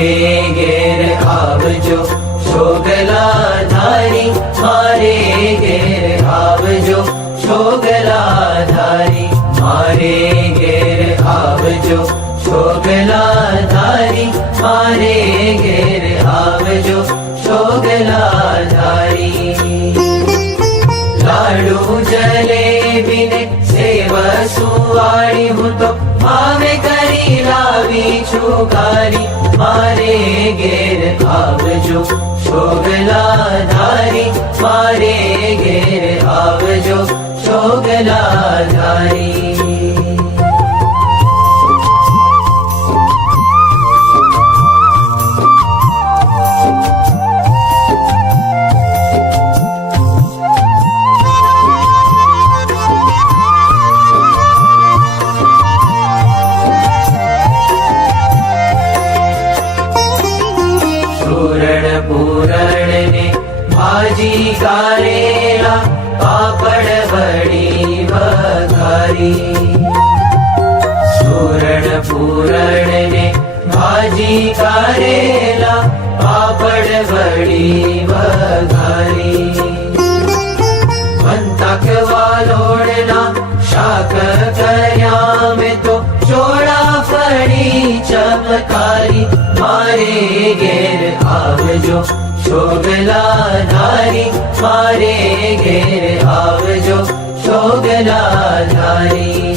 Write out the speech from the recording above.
मारे घेर आवजो शोगला धारी, मारे घेर आवजो शोगला धारी, मारे घेर आवजो शोगला धारी, मारे घेर आवजो शोगला धारी। लाडू जलेबी ने सेव सुवाड़ी हूँ तो भावे करी लावी छुगारी, मारे घेर आवजो शोगला धारी, मारे घेर आवजो शोगला धारी। पूरण ने भाजी कारेला, पापड़ बड़ी वघारी। सूरण पूरण ने भाजी कारेला, पापड़ बड़ी वघारी। बंतक वालोड़ना शाक कर्या में तो चोड़ा फड़ी चमकारी, मारे घेर आवजो शोगला धारी, मारे घेर आवजो शोगला धारी।